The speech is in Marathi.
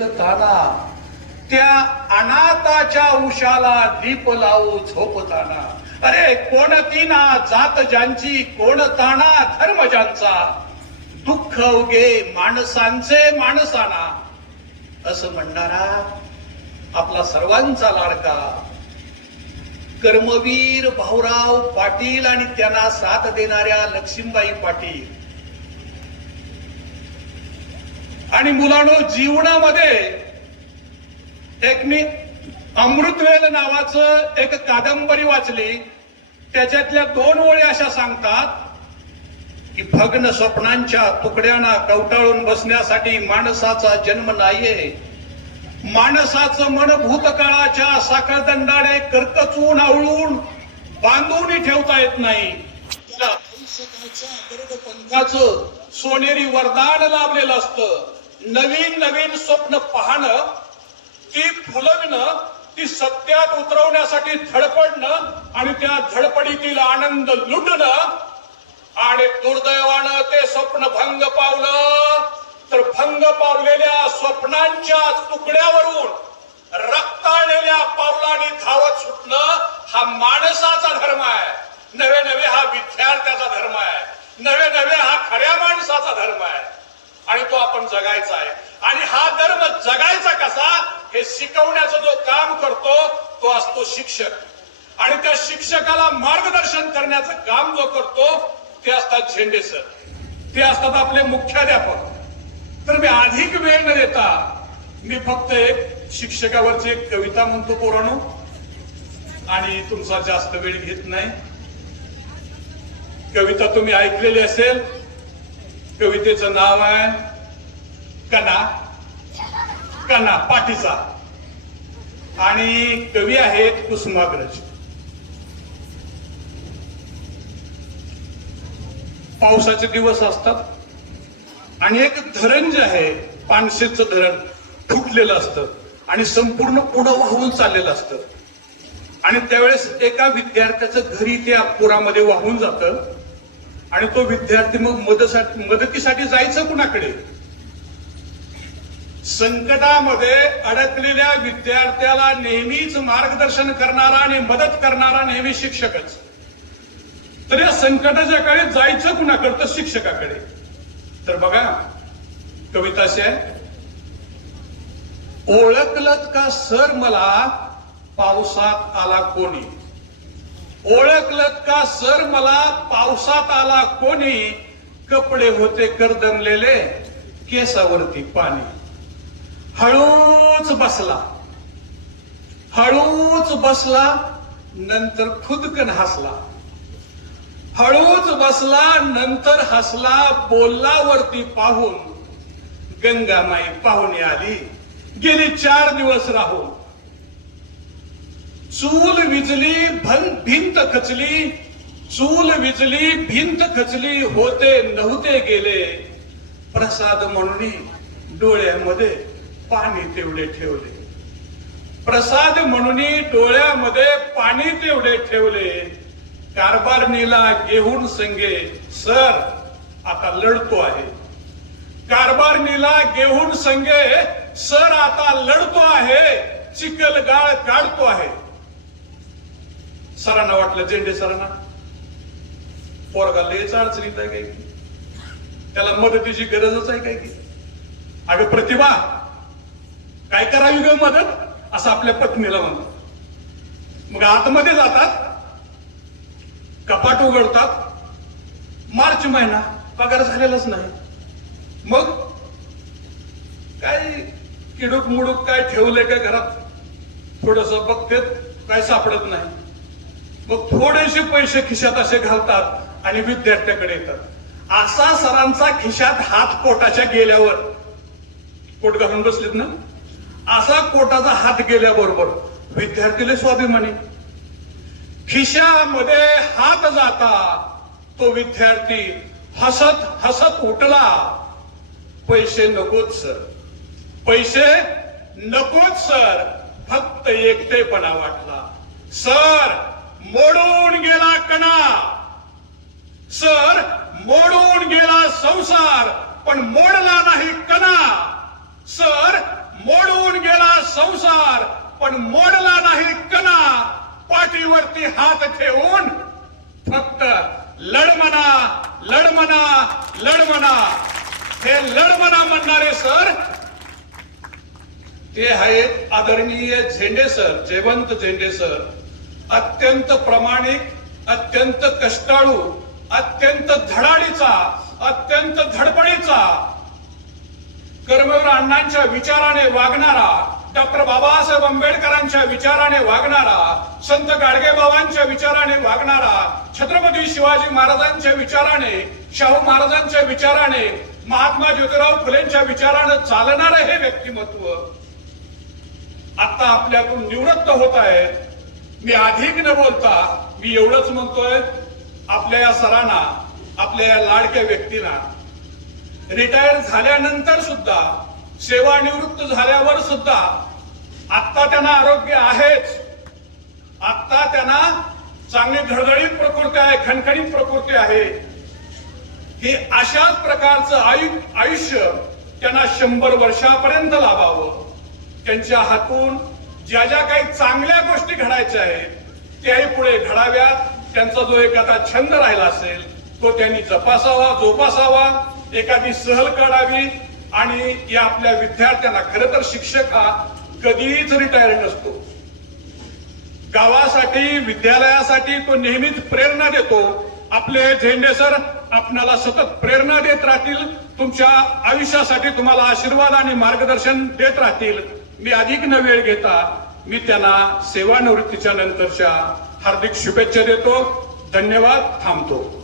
ताना त्या अनाथाच्या उशाला दीप लावू झोपताना. अरे कोणती ना जात ज्यांची, कोणता ना धर्म ज्यांचा, दुःख उगे माणसांचे माणसाना, असं म्हणणारा आपला सर्वांचा लाडका कर्मवीर भाऊराव पाटील आणि त्यांना साथ देणाऱ्या लक्ष्मीबाई पाटील. आणि मुलांनो, जीवनामध्ये एक मी अमृतवेल नावाचं एक कादंबरी वाचली. त्याच्यातल्या 2 ओळी अशा सांगतात की भग्न स्वप्नांच्या तुकड्यांना कवटाळून बसण्यासाठी माणसाचा जन्म नाहीये. माणसाचं मन भूतकाळाच्या साखळदंडाने करकचून आवळून बांधून ठेवता येत नाही. त्याला पंथाचं सोनेरी वरदान लाभलेलं असतं. नवीन नवीन स्वप्न पाहणं, ती फुलविणं, ती सत्यात उतरवण्यासाठी धडपडणं आणि त्या धडपडीतील आनंद लुटणं. आणि दुर्दैवानं ते स्वप्न भंग पावलं तर भंग पावलेल्या स्वप्नांच्या तुकड्यावरून रक्ताळलेल्या पावलांनी धावत सुटणं हा माणसाचा धर्म आहे. नवे नवे हा विद्यार्थ्याचा धर्म आहे. नवे नवे हा खऱ्या माणसाचा धर्म आहे. आणि तो आपण जगायचा आहे. आणि हा धर्म जगायचा कसा हे शिकवण्याचं जो काम करतो तो असतो शिक्षक. आणि त्या शिक्षकाला मार्गदर्शन करण्याचं काम जो करतो ते असतात झेंडे सर, ते असतात आपले मुख्याध्यापक. तर मी अधिक वेळ न देता मी फक्त एक शिक्षकावरची एक कविता म्हणतो पोरांनो, आणि तुमचा जास्त वेळ घेत नाही. कविता तुम्ही ऐकलेली असेल. कवितेचं नाव आहे कना. कना पाठीचा. आणि कवी आहेत कुसुमाग्रज. पावसाचे दिवस असतात आणि एक धरण जे आहे पानशेचं धरण फुटलेलं असतं आणि संपूर्ण पुढं वाहून चाललेलं असतं. आणि त्यावेळेस एका विद्यार्थ्याचं घरी त्या पुरामध्ये वाहून जातं. आणि तो विद्यार्थी मग मदतीसाठी जायचं कुणाकडे? संकटामध्ये अडकलेल्या विद्यार्थ्याला नेहमीच मार्गदर्शन करणारा आणि मदत करणारा नेहमी शिक्षकच. तर या संकटाच्या काळी जायचं कुणाकडे? तर शिक्षकाकडे. तर बघा कविता अशी आहे. ओळखलत का सर मला पावसात आला कोणी? ओळखलत का सर मला पावसात आला कोणी? कपडे होते करदमलेले, केसावरती पाणी. हळूच बसला, हळूच बसला, नंतर खुदकन हसला. हळूच बसला, नंतर हसला, बोलला वरती पाहून. गंगामाई पाहुणी आली, गेली 4 दिवस राहून. चूल विजली, भिंत खचली, चूल विजली, भिंत खचली, होते नव्हते गेले. प्रसाद म्हणून डोळ्यामध्ये पाणी तेवढे ठेवले. प्रसाद म्हणून डोळ्यामध्ये पाणी तेवढे ठेवले. कारभारणीला घेऊन संगे सर आता लढतो आहे. कारभारणीला घेऊन संगे सर आता लढतो आहे. चिखल गाळ काढतो आहे. सरांना वाटलं, झेंडे सरांना पोरगा लयच अडचणीत आहे काय की, त्याला मदतीची गरजच आहे काय की. अगं प्रतिभा, काय करावी ग मदत, असं आपल्या पत्नीला म्हणतो. मग आतमध्ये जातात, कपाट उघडतात. मार्च महिना, पगार झालेलाच नाही. मग काय किडूक मुडूक काय ठेवलंय का घरात, थोडस बघतेत, काय सापडत नाही. मग थोडेसे पैसे खिशात असे घालतात आणि विद्यार्थ्याकडे येतात. असा सरांचा खिशात हात पोटाच्या गेल्यावर, पोट घालून बसलेत ना, असा पोटाचा हात गेल्याबरोबर विद्यार्थीला स्वाभिमानी. खिशामध्ये हात जाता तो विद्यार्थी हसत हसत उठला. पैसे नकोच सर, पैसे नकोच सर, फक्त एकटेपणा वाटला. सर मोडून गेला कणा, सर मोडून गेला संसार, पण मोडला नाही कणा. सर संसार, पण मोडला नाही कणा. पाठीवरती हात ठेवून फक्त लढ म्हणा, लढ म्हणा, लढ म्हणा. हे लढ म्हणा म्हणणारे सर ते आहेत आदरणीय झेंडे सर, जयवंत झेंडे सर. अत्यंत प्रामाणिक, अत्यंत कष्टाळू, अत्यंत धडाडीचा, अत्यंत धडपडीचा, कर्मवीर अण्णांच्या विचाराने वागणारा, डॉक्टर बाबासाहेब आंबेडकरांच्या विचाराने वागणारा, संत गाडगेबाबांच्या विचाराने वागणारा, छत्रपती शिवाजी महाराजांच्या विचाराने, शाहू महाराजांच्या विचाराने, महात्मा ज्योतिराव फुलेंच्या विचाराने चालणारं हे व्यक्तिमत्व आता आपल्याकडून निवृत्त होत आहे. मी अधिक न बोलता मी एवढंच म्हणतोय, आपल्या या सरांना, आपल्या या लाडक्या व्यक्तींना रिटायर झाल्यानंतर सुद्धा, सेवानिवृत्त झाल्यावर सुद्धा आता त्यांना आरोग्य आहेच, आता त्यांना चांगली धडधडीत प्रकृती आहे, खणखणीत प्रकृती आहे. हे अशाच प्रकारचं आयुष्य त्यांना 100 वर्षापर्यंत लाभावं. त्यांच्या हातून ज्या ज्या काही चांगल्या गोष्टी घडायच्या आहेत त्याही पुढे घडाव्यात. त्यांचा जो एक आता छंद राहिला असेल तो त्यांनी जपासावा, जोपासावा, एखादी सहल काढावी. आणि या आपल्या विद्यार्थ्यांना, खरं तर शिक्षक हा कधीच रिटायर नसतो. गावासाठी, विद्यालयासाठी तो नेहमीच प्रेरणा देतो. आपले झेंडे सर आपणाला सतत प्रेरणा देत राहतील, तुमच्या आयुष्यासाठी तुम्हाला आशीर्वाद आणि मार्गदर्शन देत राहतील. मी अधिक न वेळ घेता मी त्यांना सेवानिवृत्तीच्या नंतरच्या हार्दिक शुभेच्छा देतो. धन्यवाद. थांबतो.